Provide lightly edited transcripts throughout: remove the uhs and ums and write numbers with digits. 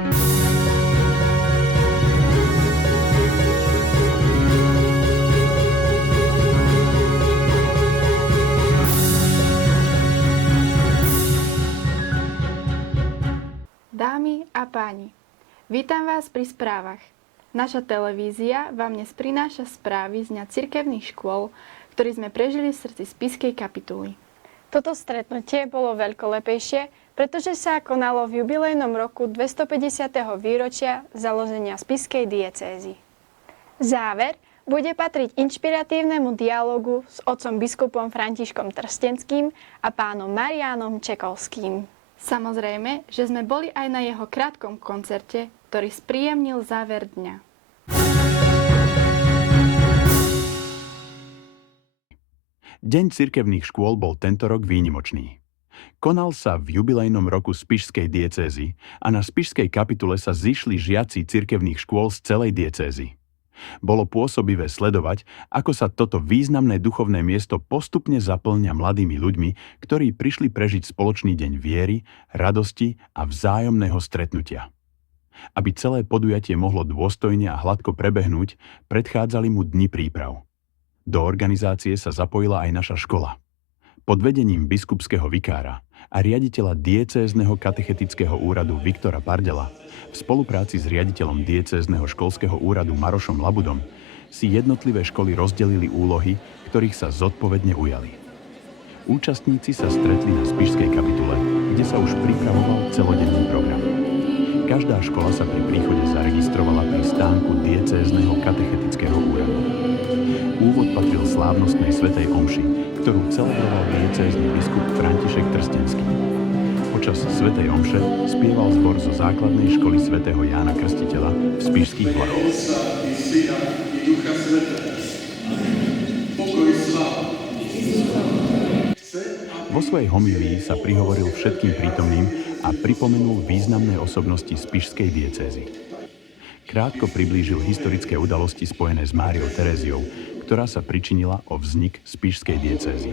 Dámy a páni, vítam vás pri správach. Naša televízia vám dnes prináša správy z Dňa cirkevných škôl, ktorý sme prežili v srdci Spišskej kapituly. Toto stretnutie bolo veľkolepejšie, pretože sa konalo v jubilejnom roku 250. výročia založenia Spišskej diecézy. Záver bude patriť inšpiratívnemu dialogu s otcom biskupom Františkom Trstenským a pánom Mariánom Čekovským. Samozrejme, že sme boli aj na jeho krátkom koncerte, ktorý spríjemnil záver dňa. Deň cirkevných škôl bol tento rok výnimočný. Konal sa v jubilejnom roku Spišskej diecézy a na Spišskej kapitule sa zišli žiaci cirkevných škôl z celej diecézy. Bolo pôsobivé sledovať, ako sa toto významné duchovné miesto postupne zaplňa mladými ľuďmi, ktorí prišli prežiť spoločný deň viery, radosti a vzájomného stretnutia. Aby celé podujatie mohlo dôstojne a hladko prebehnúť, predchádzali mu dni príprav. Do organizácie sa zapojila aj naša škola. Pod vedením biskupského vikára a riaditeľa diecézneho katechetického úradu Viktora Pardela v spolupráci s riaditeľom diecézneho školského úradu Marošom Labudom si jednotlivé školy rozdelili úlohy, ktorých sa zodpovedne ujali. Účastníci sa stretli na Spišskej kapitule, kde sa už pripravoval celodenný program. Každá škola sa pri príchode zaregistrovala pri stánku diecézneho katechetického úradu. Úvod patril slávnostnej svätej omši, ktorú celebroval diecézny biskup František Trstenský. Počas svätej omše spieval zbor zo základnej školy svätého Jána Krstiteľa v Spišských Vlachoch. Vo svojej homílii sa prihovoril všetkým prítomným a pripomenul významné osobnosti Spišskej diecézy. Krátko priblížil historické udalosti spojené s Máriou Teréziou, ktorá sa pričinila o vznik Spišskej diecézy.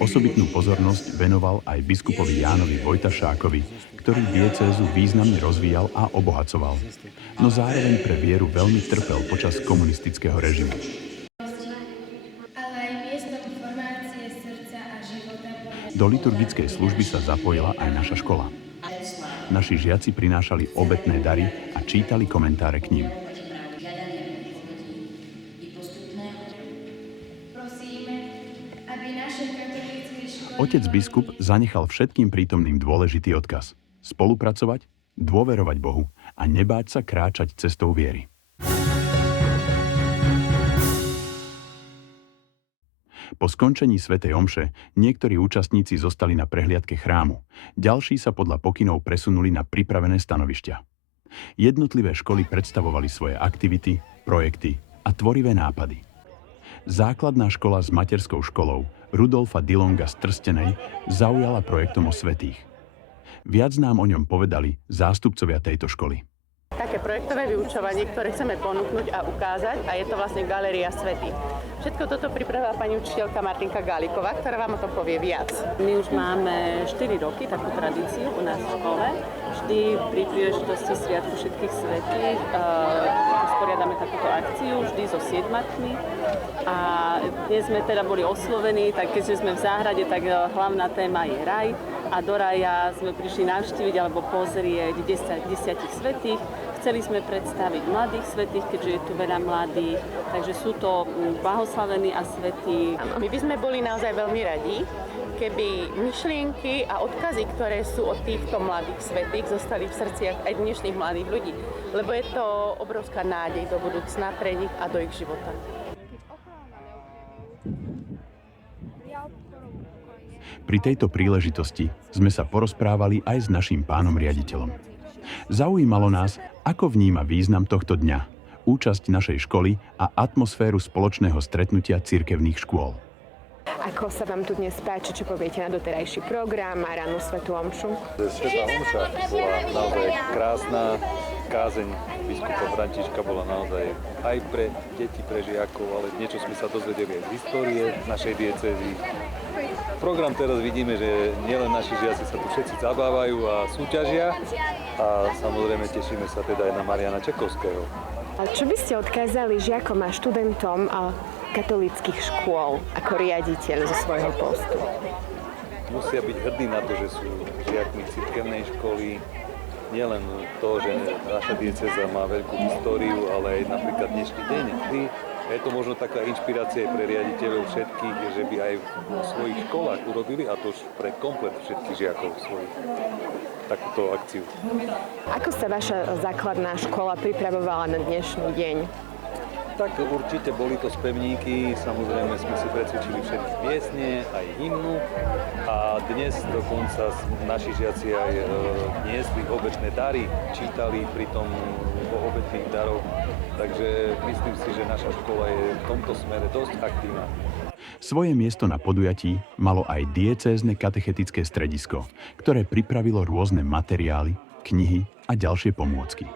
Osobitnú pozornosť venoval aj biskupovi Jánovi Vojtašákovi, ktorý diecézu významne rozvíjal a obohacoval, no zároveň pre vieru veľmi trpel počas komunistického režimu. Do liturgickej služby sa zapojila aj naša škola. Naši žiaci prinášali obetné dary a čítali komentáre k ním. Otec biskup zanechal všetkým prítomným dôležitý odkaz. Spolupracovať, dôverovať Bohu a nebáť sa kráčať cestou viery. Po skončení svätej omše niektorí účastníci zostali na prehliadke chrámu, ďalší sa podľa pokynov presunuli na pripravené stanovišťa. Jednotlivé školy predstavovali svoje aktivity, projekty a tvorivé nápady. Základná škola s materskou školou Rudolfa Dilonga z Trstenej zaujala projektom o svätých. Viac nám o ňom povedali zástupcovia tejto školy. Také projektové vyučovanie, ktoré chceme ponúknuť a ukázať, a je to vlastne Galéria svätých. Všetko toto pripravila pani učiteľka Martinka Gáliková, ktorá vám o tom povie viac. My už máme 4 roky takú tradíciu u nás v škole. Vždy pri príležitosti Sviatku všetkých svätých usporiadame takúto akciu, vždy so siedmačmi. A dnes sme teda boli oslovení, tak keďže sme v záhrade, tak hlavná téma je raj. A do raja sme prišli navštíviť alebo pozrieť 10 svätých. Chceli sme predstaviť mladých svätých, keďže je tu veľa mladých, takže sú to blahoslavení a svätí. My by sme boli naozaj veľmi radi, keby myšlienky a odkazy, ktoré sú od týchto mladých svätých, zostali v srdciach aj dnešných mladých ľudí, lebo je to obrovská nádej do budúcna pre nich a do ich života. Pri tejto príležitosti sme sa porozprávali aj s naším pánom riaditeľom. Zaujímalo nás, ako vníma význam tohto dňa, účasť našej školy a atmosféru spoločného stretnutia cirkevných škôl. Ako sa vám tu dnes páči, čo poviete na doterajší program a rannú svätú omšu? Svätá omša bola naozaj krásna, kázeň biskupa Františka bola naozaj aj pre deti, pre žiakov, ale niečo sme sa dozvedeli aj z histórie našej diecézy. Program teraz vidíme, že nielen naši žiaci sa tu všetci zabávajú a súťažia a samozrejme tešíme sa teda aj na Mariana Čekovského. A čo by ste odkázali žiakom a študentom katolíckych škôl ako riaditeľ zo svojho postu? Musia byť hrdí na to, že sú žiakmi cirkevnej školy. Nielen to, že naša diecéza má veľkú históriu, ale aj napríklad dnešný deň. Je to možno taká inšpirácia pre riaditeľov všetkých, že by aj vo svojich školách urobili, a to už pre komplet všetkých žiakov svojich, takúto akciu. Ako sa vaša základná škola pripravovala na dnešný deň? Tak určite boli to spevníky, samozrejme sme si precvičili všetky piesne, aj hymnu a dnes dokonca naši žiaci aj niesli obetné dary, čítali pri tom o obetných daroch, takže myslím si, že naša škola je v tomto smere dosť aktívna. Svoje miesto na podujatí malo aj diecézne katechetické stredisko, ktoré pripravilo rôzne materiály, knihy a ďalšie pomôcky.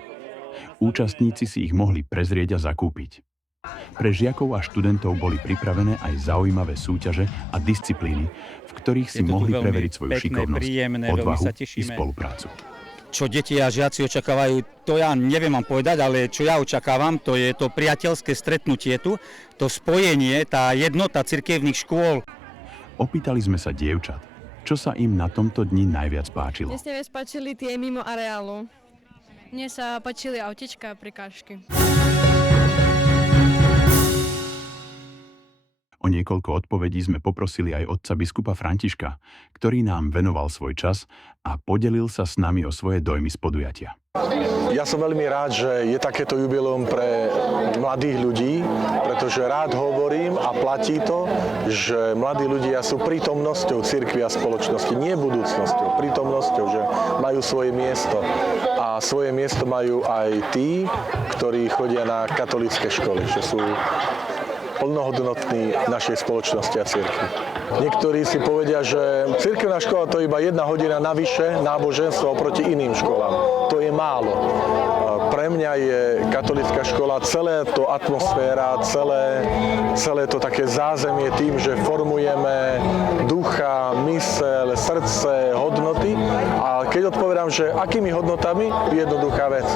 Účastníci si ich mohli prezrieť a zakúpiť. Pre žiakov a študentov boli pripravené aj zaujímavé súťaže a disciplíny, v ktorých si mohli preveriť svoju šikovnosť, odvahu i spoluprácu. Čo deti a žiaci očakávajú, to ja neviem vám povedať, ale čo ja očakávam, to je to priateľské stretnutie tu, to spojenie, tá jednota cirkevných škôl. Opýtali sme sa dievčat, čo sa im na tomto dni najviac páčilo. Mne sa najviac páčili tie mimo areálu. Mne sa páčili autička a prekážky. O niekoľko odpovedí sme poprosili aj otca biskupa Františka, ktorý nám venoval svoj čas a podelil sa s nami o svoje dojmy z podujatia. Ja som veľmi rád, že je takéto jubileum pre mladých ľudí, pretože rád hovorím a platí to, že mladí ľudia sú prítomnosťou cirkvi a spoločnosti, nie budúcnosťou, prítomnosťou, že majú svoje miesto. A svoje miesto majú aj tí, ktorí chodia na katolícke školy, že sú plnohodnotní našej spoločnosti a cirkvi. Niektorí si povedia, že cirkevná škola to je iba 1 hodina navyše náboženstva oproti iným školám. To je málo. Pre mňa je katolícka škola celé to atmosféra, celé to také zázemie tým, že formujeme ducha, myseľ, srdce, hodnoty. A keď odpovedám, že akými hodnotami, jednoduchá vec,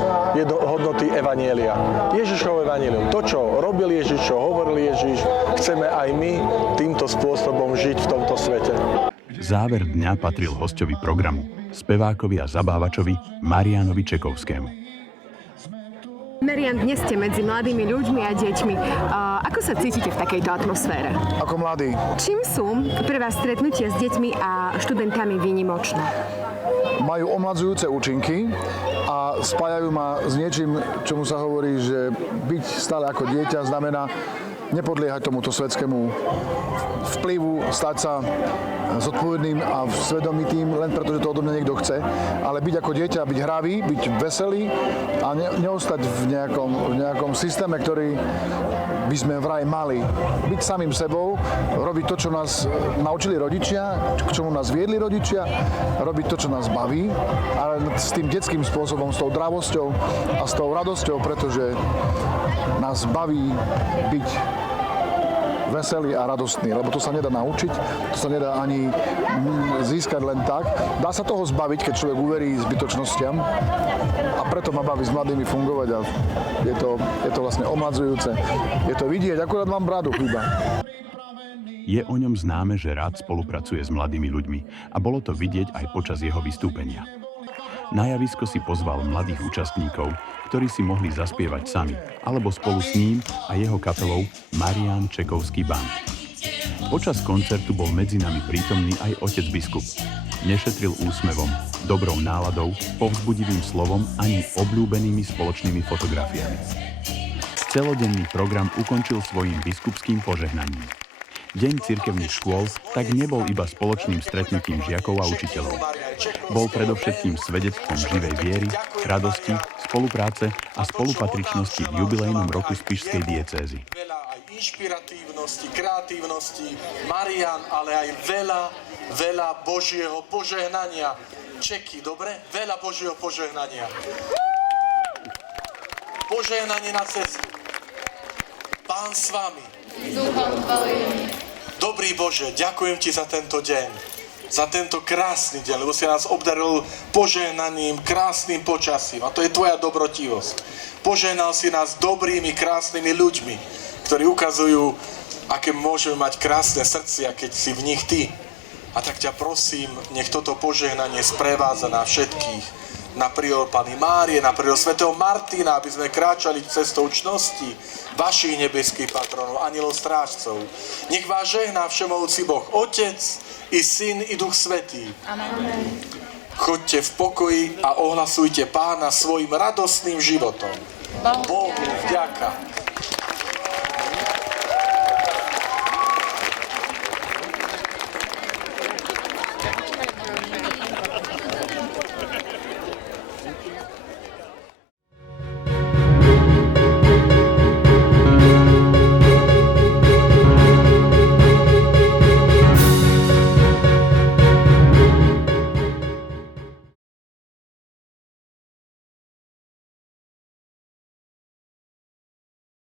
hodnoty evanjelia. Ježišovo evanjelium. To, čo robil Ježiš, čo hovoril Ježiš, chceme aj my týmto spôsobom žiť v tomto svete. Záver dňa patril hosťovi programu, spevákovi a zabávačovi Marianovi Čekovskému. Marian, dnes ste medzi mladými ľuďmi a deťmi. Ako sa cítite v takejto atmosfére? Ako mladý. Čím sú pre vás stretnutia s deťmi a študentami výnimočné? Majú omladzujúce účinky a spájajú ma s niečím, čomu sa hovorí, že byť stále ako dieťa znamená nepodliehať tomuto svetskému vplyvu, stať sa zodpovedným a svedomitým len preto, že to odo mňa niekto chce, ale byť ako dieťa, byť hravý, byť veselý a neostať v nejakom systéme, ktorý by sme vraj mali. Byť samým sebou, robiť to, čo nás naučili rodičia, k čomu nás viedli rodičia, robiť to, čo nás baví, ale s tým detským spôsobom, s tou dravosťou a s tou radosťou, pretože nás baví byť veselý a radostný, lebo to sa nedá naučiť, to sa nedá ani získať len tak. Dá sa toho zbaviť, keď človek uverí zbytočnostiam a preto ma baví s mladými fungovať a je to vlastne omladzujúce. Je to vidieť, akurát mám bradu chýba. Je o ňom známe, že rád spolupracuje s mladými ľuďmi a bolo to vidieť aj počas jeho vystúpenia. Na javisko si pozval mladých účastníkov, ktorí si mohli zaspievať sami, alebo spolu s ním a jeho kapelou Marián Čekovský band. Počas koncertu bol medzi nami prítomný aj otec biskup. Nešetril úsmevom, dobrou náladou, povzbudivým slovom ani obľúbenými spoločnými fotografiami. Celodenný program ukončil svojím biskupským požehnaním. Deň cirkevných škôl tak nebol iba spoločným stretnutím žiakov a učiteľov. Bol predovšetkým svedectvom živej viery, radosti, spolupráce a spolupatričnosti v jubilejnom roku spišskej diecézy. inovatívnosti, kreatívnosti, Marian, ale aj veľa Božieho požehnania. Čeky, dobre? Veľa Božieho požehnania. Požehnanie na cestu. Pán s vami. Dobrý Bože, ďakujem Ti za tento deň, za tento krásny deň, lebo si nás obdaril požehnaním, krásnym počasím. A to je Tvoja dobrotivosť. Požehnal si nás dobrými, krásnymi ľuďmi, ktorí ukazujú, aké môžeme mať krásne srdcia, keď si v nich Ty. A tak ťa prosím, nech toto požehnanie sprevádza na všetkých. Na príhod Panny Márie, na príhod svätého Martina, aby sme kráčali cestou čnosti vašich nebeských patronov, anjelov strážcov. Nech vás žehná všemohúci Boh, Otec, i Syn, i Duch Svätý. Amen. Choďte v pokoji a ohlasujte Pána svojim radostným životom. Bohu vďaka.